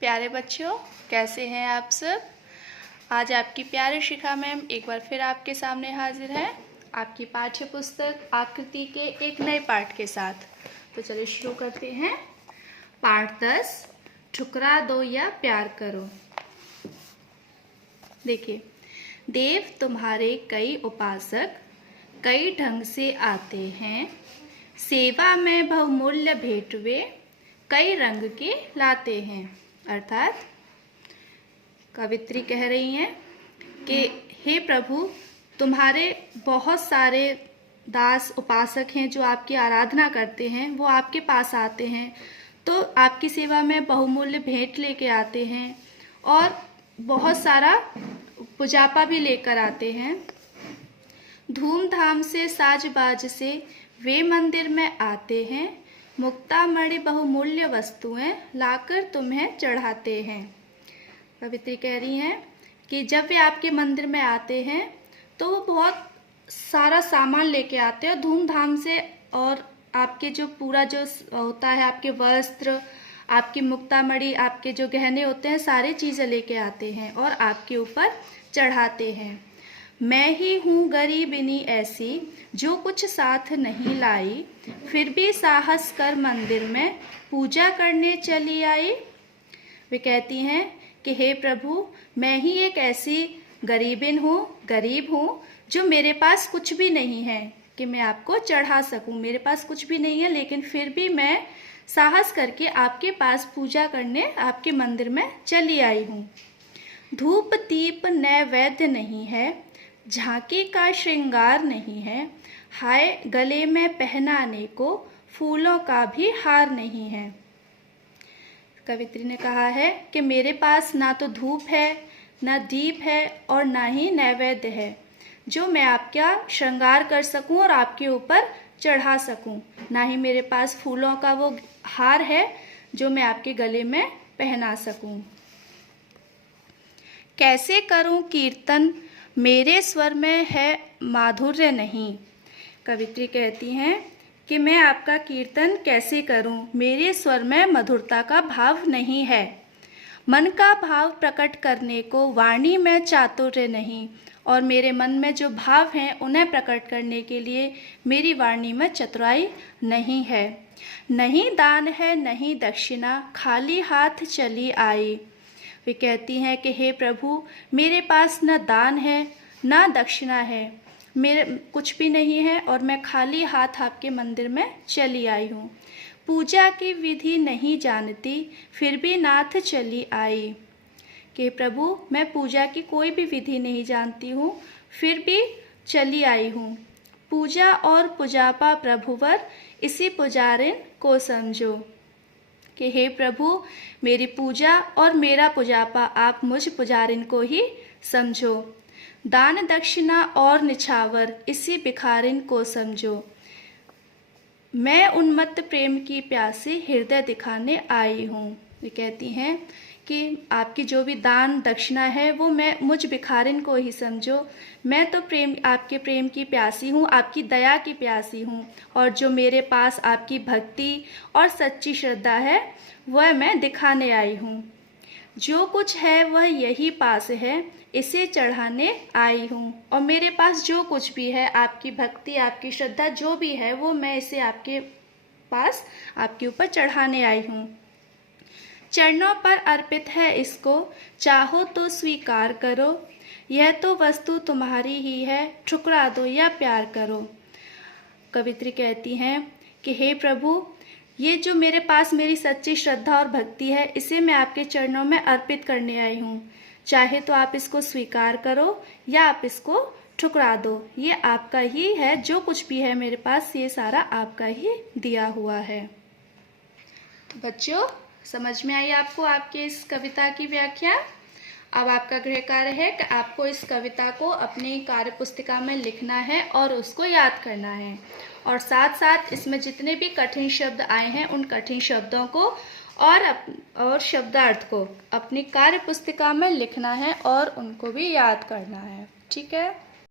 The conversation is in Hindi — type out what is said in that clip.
प्यारे बच्चों, कैसे हैं आप सब। आज आपकी प्यारी शिखा मैम एक बार फिर आपके सामने हाजिर है आपकी पाठ्य पुस्तक आकृति के एक नए पाठ के साथ। तो चलिए शुरू करते हैं। पाठ 10, ठुकरा दो या प्यार करो। देखिए, देव तुम्हारे कई उपासक कई ढंग से आते हैं, सेवा में बहुमूल्य भेंट वे कई रंग के लाते हैं। अर्थात कवित्री कह रही हैं कि हे प्रभु, तुम्हारे बहुत सारे दास उपासक हैं जो आपकी आराधना करते हैं, वो आपके पास आते हैं तो आपकी सेवा में बहुमूल्य भेंट लेके आते हैं और बहुत सारा पुजापा भी लेकर आते हैं। धूमधाम से साज बाज से वे मंदिर में आते हैं, मुक्तामणि बहुमूल्य वस्तुएं लाकर तुम्हें चढ़ाते हैं। कवित्री कह रही हैं कि जब वे आपके मंदिर में आते हैं तो वो बहुत सारा सामान लेके आते हैं धूमधाम से, और आपके जो पूरा जो होता है, आपके वस्त्र, आपकी मुक्तामणि, आपके जो गहने होते हैं, सारी चीज़ें लेके आते हैं और आपके ऊपर चढ़ाते हैं। मैं ही हूँ गरीबिनी ऐसी जो कुछ साथ नहीं लाई, फिर भी साहस कर मंदिर में पूजा करने चली आई। वे कहती हैं कि हे प्रभु, मैं ही एक ऐसी गरीब हूँ जो मेरे पास कुछ भी नहीं है कि मैं आपको चढ़ा सकूं। मेरे पास कुछ भी नहीं है, लेकिन फिर भी मैं साहस करके आपके पास पूजा करने आपके मंदिर में चली आई हूँ। धूप दीप नैवेद्य नहीं है, झांकी का श्रृंगार नहीं है, हाय गले में पहनाने को फूलों का भी हार नहीं है। कवित्री ने कहा है कि मेरे पास ना तो धूप है, ना दीप है और ना ही नैवेद्य है जो मैं आपका श्रृंगार कर सकूं और आपके ऊपर चढ़ा सकूं। ना ही मेरे पास फूलों का वो हार है जो मैं आपके गले में पहना सकूं। कैसे करूं कीर्तन, मेरे स्वर में है माधुर्य नहीं। कवित्री कहती हैं कि मैं आपका कीर्तन कैसे करूं, मेरे स्वर में मधुरता का भाव नहीं है। मन का भाव प्रकट करने को वाणी में चातुर्य नहीं, और मेरे मन में जो भाव हैं उन्हें प्रकट करने के लिए मेरी वाणी में चतुराई नहीं है। नहीं दान है नहीं दक्षिणा, खाली हाथ चली आई। वे कहती हैं कि हे प्रभु, मेरे पास न दान है न दक्षिणा है, मेरे कुछ भी नहीं है और मैं खाली हाथ आपके मंदिर में चली आई हूँ। पूजा की विधि नहीं जानती, फिर भी नाथ चली आई। कि प्रभु, मैं पूजा की कोई भी विधि नहीं जानती हूँ, फिर भी चली आई हूँ। पूजा और पुजापा प्रभुवर, इसी पुजारिन को समझो। कि हे प्रभु, मेरी पूजा और मेरा पुजापा आप मुझ पुजारिन को ही समझो। दान दक्षिणा और निछावर, इसी भिखारिन को समझो। मैं उन्मत्त प्रेम की प्यासी हृदय दिखाने आई हूँ। ये कहती हैं कि आपकी जो भी दान दक्षिणा है वो मैं मुझ भिखारिन को ही समझो। मैं तो आपके प्रेम की प्यासी हूँ, आपकी दया की प्यासी हूँ, और जो मेरे पास आपकी भक्ति और सच्ची श्रद्धा है वह मैं दिखाने आई हूँ। जो कुछ है वह यही पास है, इसे चढ़ाने आई हूँ। और मेरे पास जो कुछ भी है, आपकी भक्ति आपकी श्रद्धा जो भी है, वो मैं इसे आपके पास आपके ऊपर चढ़ाने आई हूँ। चरणों पर अर्पित है इसको, चाहो तो स्वीकार करो। यह तो वस्तु तुम्हारी ही है, ठुकरा दो या प्यार करो। कवित्री कहती हैं कि हे प्रभु, ये जो मेरे पास मेरी सच्ची श्रद्धा और भक्ति है, इसे मैं आपके चरणों में अर्पित करने आई हूँ। चाहे तो आप इसको स्वीकार करो या आप इसको ठुकरा दो। ये आपका ही है, जो कुछ भी है मेरे पास ये सारा आपका ही दिया हुआ है। तो बच्चों, समझ में आई आपको आपके इस कविता की व्याख्या। अब आपका गृह कार्य है कि आपको इस कविता को अपनी कार्य पुस्तिका में लिखना है और उसको याद करना है, और साथ साथ इसमें जितने भी कठिन शब्द आए हैं उन कठिन शब्दों को और शब्दार्थ को अपनी कार्य पुस्तिका में लिखना है और उनको भी याद करना है। ठीक है।